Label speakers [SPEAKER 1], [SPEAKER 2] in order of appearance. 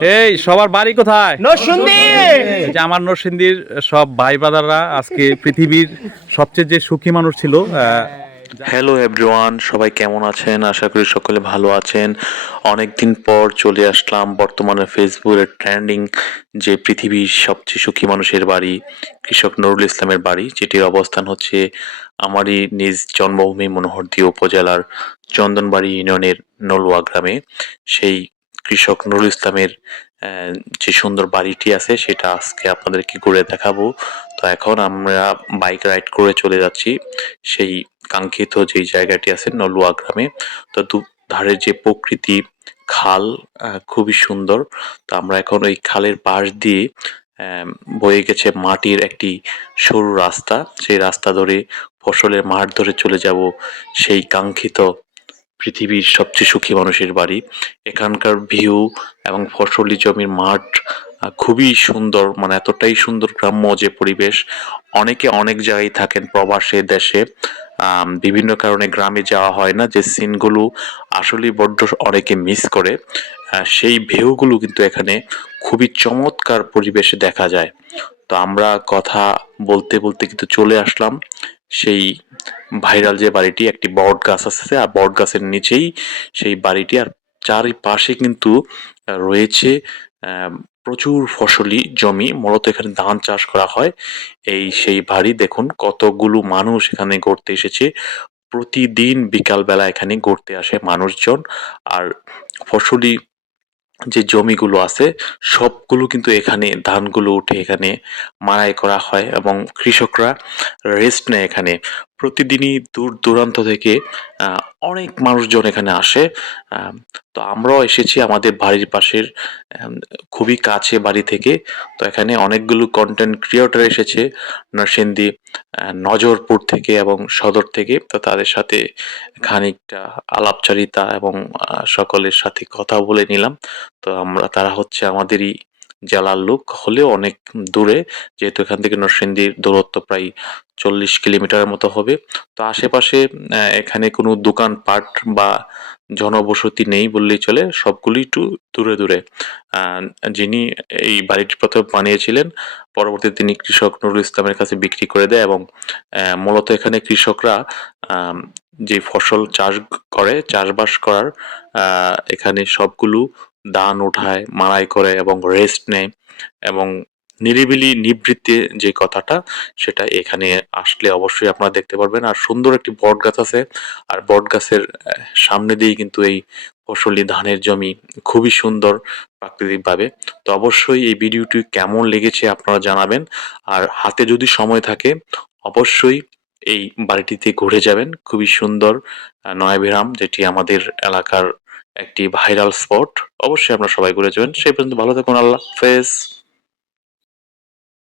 [SPEAKER 1] এই সবার বাড়ি কোথায়?
[SPEAKER 2] নরসুন্দি
[SPEAKER 1] যে আমার নরসিংদীর সব ভাই ব্রাদাররা আজকে পৃথিবীর সবচেয়ে যে সুখী মানুষ ছিল
[SPEAKER 3] হ্যালো এভরিওয়ান সবাই কেমন আছেন? আশা করি সকলে ভালো আছেন। অনেকদিন পর চলে আসলাম বর্তমানে ফেসবুকের ট্রেন্ডিং যে পৃথিবীর সবচেয়ে সুখী মানুষের বাড়ি কৃষক নুরুল ইসলামের বাড়ি যেটির অবস্থান হচ্ছে আমারই নিজ জন্মভূমি মনোহরদী উপজেলার চন্দনবাড়ি ইউনিয়নের নলুয়া গ্রামে। সেই কৃষক নুরুল ইসলামের যে সুন্দর বাড়িটি আছে, সেটা আজকে আপনাদেরকে ঘুরে দেখাবো। তো এখন আমরা বাইক রাইড করে চলে যাচ্ছি সেই কাঙ্ক্ষিত যেই জায়গাটি আছে নলুয়া গ্রামে। তো দু ধারে যে প্রকৃতি, খাল খুবই সুন্দর। তো আমরা এখন ওই খালের পাশ দিয়ে বয়ে গেছে মাটির একটি সরু রাস্তা। সেই রাস্তা ধরে ফসলের মাঠ ধরে চলে যাব সেই কাঙ্ক্ষিত পৃথিবীর সবচেয়ে সুখী মানুষের বাড়ি। এখানকার ভিউ এবং ফসলি জমির মাঠ খুবই সুন্দর মানে এতটাই সুন্দর গ্রাম্য যে পরিবেশ। অনেকে অনেক জায়গায় থাকেন প্রবাসে, দেশে। বিভিন্ন কারণে গ্রামে যাওয়া হয় না, যে সিনগুলো আসলে বড্ড অনেকে মিস করে। সেই ভিউগুলো কিন্তু এখানে খুবই চমৎকার পরিবেশে দেখা যায়। তো আমরা কথা বলতে বলতে কিন্তু চলে আসলাম। সেই ভাইরাল যে বাড়িটি, একটি বট গাছ আছে আর বট গাছের নিচেই সেই বাড়িটি, আর চারিপাশে কিন্তু রয়েছে প্রচুর ফসলি জমি। মূলত এখানে ধান চাষ করা হয়। এই সেই বাড়ি, দেখুন, কতগুলো মানুষ এখানে ঘুরতে এসেছে। প্রতিদিন বিকালবেলা এখানে ঘুরতে আসে মানুষজন। আর ফসলি যে জমিগুলো আছে, সবগুলো কিন্তু এখানে ধানগুলো উঠে এখানে মাড়াই করা হয় এবং কৃষকরা রেস্ট নেয় এখানে। প্রতিদিনই দূর দূরান্ত থেকে অনেক মানুষজন এখানে আসে। তো আমরাও এসেছি আমাদের বাড়ির পাশের খুবই কাছে বাড়ি থেকে। তো এখানে অনেকগুলো কন্টেন্ট ক্রিয়েটর এসেছে নরসিংদী আহ, নজরপুর থেকে এবং সদর থেকে। তো তাদের সাথে খানিকটা আলাপচারিতা এবং সকলের সাথে কথা বলে নিলাম। তো আমরা তারা হচ্ছে আমাদেরই জেলার লোক হলেও অনেক দূরে, যেহেতু এখান থেকে নরসিংদীর দূরত্ব প্রায় চল্লিশ কিলোমিটারের মতো হবে। তো আশেপাশে এখানে কোনো দোকানপাট বা জনবসতি নেই বললেই চলে, সবগুলি একটু দূরে দূরে। যিনি এই বাড়িটি প্রথমে বানিয়েছিলেন, পরবর্তীতে তিনি কৃষক নুরুল ইসলামের কাছে বিক্রি করে দেয় এবং মূলত এখানে কৃষকরা যে ফসল চাষ করে, চাষবাস করার এখানে সবগুলো ধান উঠায় মাড়াই করে এবং রেস্ট নেয় এবং নিরিবিলি নিবৃত্তে যে কথাটা সেটা এখানে আসলে অবশ্যই আপনারা দেখতে পারবেন। আর সুন্দর একটি বট গাছ আছে আর বট গাছের সামনে দিয়ে কিন্তু এই ফসলি ধানের জমি খুবই সুন্দর প্রাকৃতিকভাবে। তো অবশ্যই এই ভিডিওটি কেমন লেগেছে আপনারা জানাবেন। আর হাতে যদি সময় থাকে অবশ্যই এই বাড়িটিতে ঘুরে যাবেন। খুবই সুন্দর আহ, নয়াবিরাম যেটি আমাদের এলাকার একটি ভাইরাল স্পট অবশ্যই আপনারা সবাই ঘুরে যাবেন। সেই পর্যন্ত ভালো থাকুন। আল্লাহ হাফেজ।